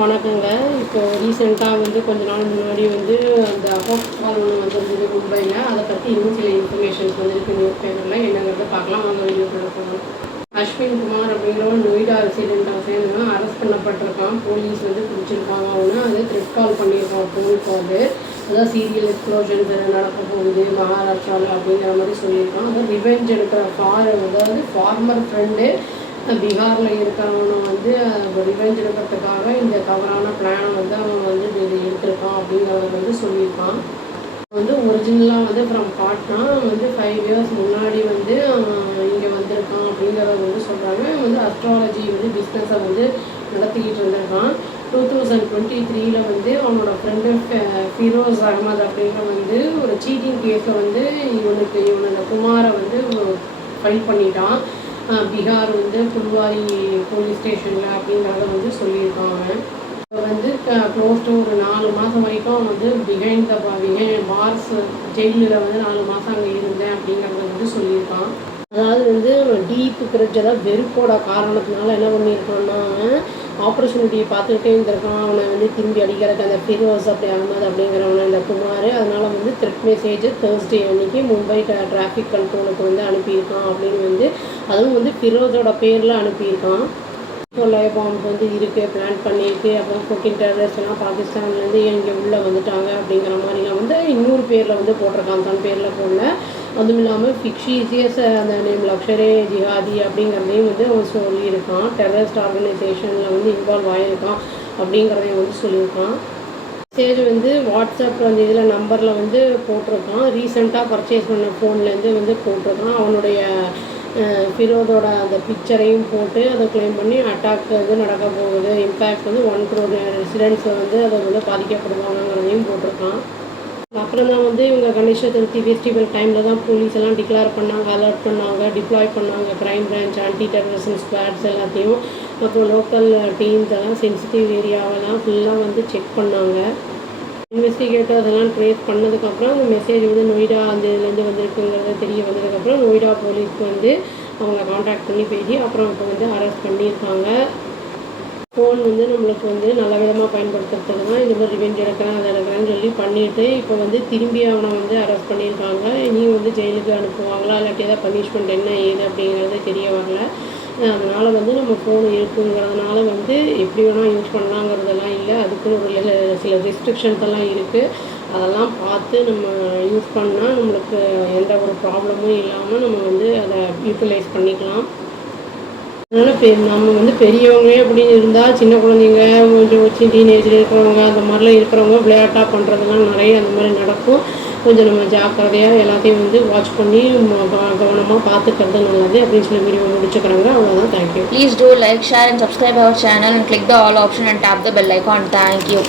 வணக்கங்க. இப்போ ரீசெண்டாக கொஞ்ச நாள் முன்னாடி அந்த அஃபோக் கால் ஒன்று வந்திருந்தது மும்பையில். அதை பற்றி இன்னும் சில இன்ஃபர்மேஷன்ஸ் வந்திருக்கு நியூஸ் பேப்பரில். என்னங்கிறத பார்க்கலாம் வாங்க வீடியோக்குள்ள போகலாம். அஸ்வின் குமார் அப்படிங்கிறவன் நொய்டா ரெசிடெண்ட்டாக சேர்ந்தவன் அரெஸ்ட் பண்ணப்பட்டிருக்கான். போலீஸ் பிடிச்சிருக்காங்க. அவனு அதை த்ரெட் கால் பண்ணியிருக்கான் ஃபோனுக்கு. அதான் சீரியல் எக்ஸ்ப்ளோஷன்ஸ் நடக்க போகுது மகாராஷ்டிராவில் அப்படிங்கிற மாதிரி சொல்லியிருக்கான். அதான் ரிவெஞ்ச் எடுக்கிற அதாவது ஃபார்மர் ஃப்ரெண்டு பீகாரில் இருக்கிறவனை ரிவெஞ்ச் எடுக்கிறதுக்காக இந்த தவறான பிளானை அவன் இது எடுத்திருக்கான் அப்படிங்கிறத சொல்லியிருக்கான். ஒரிஜினலாக ஃப்ரம் பாட்னா 5 years முன்னாடி அவன் இங்கே வந்திருக்கான் அப்படிங்கிறத சொல்கிறாங்க. அஸ்ட்ராலஜி பிஸ்னஸை நடத்திக்கிட்டு இருந்திருக்கான். 2023 அவனோட ஃப்ரெண்டு ஃபிரோஸ் அகமது அப்படிங்கிற ஒரு சீட்டிங் கேஸை இவனோட குமாரை ஃபைல் பண்ணிட்டான். பீகார் புல்வாரி போலீஸ் ஸ்டேஷனில் அப்படிங்கிறத சொல்லியிருக்காங்க. இப்போ க்ளோஸ் டு ஒரு 4 மாதம் வரைக்கும் பிஹைண்ட் பார்ஸ் ஜெயிலில் 4 மாதம் அங்கே இருந்தேன் அப்படிங்கிறத சொல்லியிருக்கான். அதாவது டீப் கிரிட்ஜ் அதாவது வெறுப்போட காரணத்தினால என்ன பண்ணியிருக்கான்னா ஆப்பர்ச்சுனிட்டியை பார்த்துக்கிட்டே இருந்திருக்கான். அவனை திரும்பி அடிக்கிறதுக்கு அந்த ஃபிரோஸ் அகமது அப்படிங்கிறவனை இந்த குமார் அதனால் த்ரெட் மெசேஜ் தேர்ஸ்டே அன்றைக்கி மும்பை டிராஃபிக் கண்ட்ரோலுக்கு அனுப்பியிருக்கான் அப்படின்னு அதுவும் ஃபிரோஸோட பேரில் அனுப்பியிருக்கான். லைவ் பாம்பு இருக்குது பிளான் பண்ணியிருக்கு. அப்புறம் 14 டெரரிஸ்ட் எல்லாம் பாகிஸ்தான்லேருந்து இங்கே உள்ளே வந்துட்டாங்க அப்படிங்கிற மாதிரிலாம் இன்னொரு பேரில் போட்டிருக்கான். தன் பேரில் போடல. அதுவும் இல்லாமல் ஃபிக்ஷிசியஸ் அந்த நேம் லக்ஷரே ஜிஹாதி அப்படிங்கிறதையும் அவன் சொல்லியிருக்கான். டெரரிஸ்ட் ஆர்கனைசேஷனில் இன்வால்வ் ஆகியிருக்கான் அப்படிங்கிறதையும் சொல்லியிருக்கான். மெசேஜ் வாட்ஸ்அப் அந்த இதில் நம்பரில் போட்டிருக்கான். ரீசெண்டாக பர்ச்சேஸ் பண்ண ஃபோன்லேருந்து போட்டிருக்கான். அவனுடைய ஃபிரோதோட அந்த பிக்சரையும் போட்டு அதை கிளைம் பண்ணி அட்டாக் நடக்க போகுது. இம்பேக்ட் 1 crore ரெசிடென்ட்ஸ் அதை பாதிக்கப்படுவாங்கிறதையும் போட்டிருக்கான். அப்புறம் தான் இவங்க கணேச சதுர்த்தி ஃபெஸ்டிவல் டைமில் தான் போலீஸ் எல்லாம் டிக்ளேர் பண்ணாங்க, அலர்ட் பண்ணாங்க, டிப்ளாய் பண்ணாங்க. Crime branch, anti terrorism squads எல்லாத்தையும். அப்புறம் லோக்கல் டீம்ஸ் எல்லாம் சென்சிட்டிவ் ஏரியாவெல்லாம் ஃபுல்லாக செக் பண்ணாங்க. இன்வெஸ்டிகேட்டர்ஸ் எல்லாம் ட்ரேஸ் பண்ணதுக்கப்புறம் அந்த மெசேஜ் நொய்டா அந்த இதுலேருந்து வந்திருக்குங்கிறத தெரிய வந்ததுக்கப்புறம் நொய்டா போலீஸ்க்கு அவங்க கான்டாக்ட் பண்ணி பேசி அப்புறம் இப்போ அரெஸ்ட் பண்ணியிருக்காங்க. ஃபோன் நம்மளுக்கு நல்ல விதமாக பயன்படுத்துறதுக்கு தான் இது மாதிரி ரிவெஞ்ச் எடுக்கிறேன் அதை எடுக்கிறேன்னு சொல்லி பண்ணிவிட்டு இப்போ திரும்பி அவனை அரெஸ்ட் பண்ணியிருக்காங்க. இனி ஜெயிலுக்கு அனுப்புவாங்களா இல்லாட்டி ஏதாவது பனிஷ்மெண்ட் என்ன ஏது அப்படிங்கிறது தெரிய வரல. அதனால் நம்ம ஃபோன் இருக்குங்கிறதுனால எப்படி வேணால் யூஸ் பண்ணலாங்கிறதெல்லாம் இல்லை. அதுக்குன்னு ஒரு சில ரெஸ்ட்ரிக்ஷன்ஸ் எல்லாம் இருக்குது. அதெல்லாம் பார்த்து நம்ம யூஸ் பண்ணால் நம்மளுக்கு எந்த ஒரு ப்ராப்ளமும் இல்லாமல் நம்ம அதை யூட்டிலைஸ் பண்ணிக்கலாம். அதனால் நம்ம பெரியவங்க அப்படின்னு இருந்தால் சின்ன குழந்தைங்க கொஞ்சம் டீனேஜில் இருக்கிறவங்க அந்த மாதிரிலாம் இருக்கிறவங்க விளையாட்டாக பண்ணுறதுலாம் நிறைய அந்த மாதிரி நடக்கும். கொஞ்சம் நம்ம ஜாக்கிரதையாக எல்லாத்தையும் வாட்ச் பண்ணி கவனமாக பார்த்துக்கிறது நல்லது அப்படின்னு சொல்லி வீடியோ முடிச்சுக்கிறாங்க. அவ்வளோதான். Thank you. Please do like, share and subscribe our channel and click the all option and tap the bell icon. Thank you.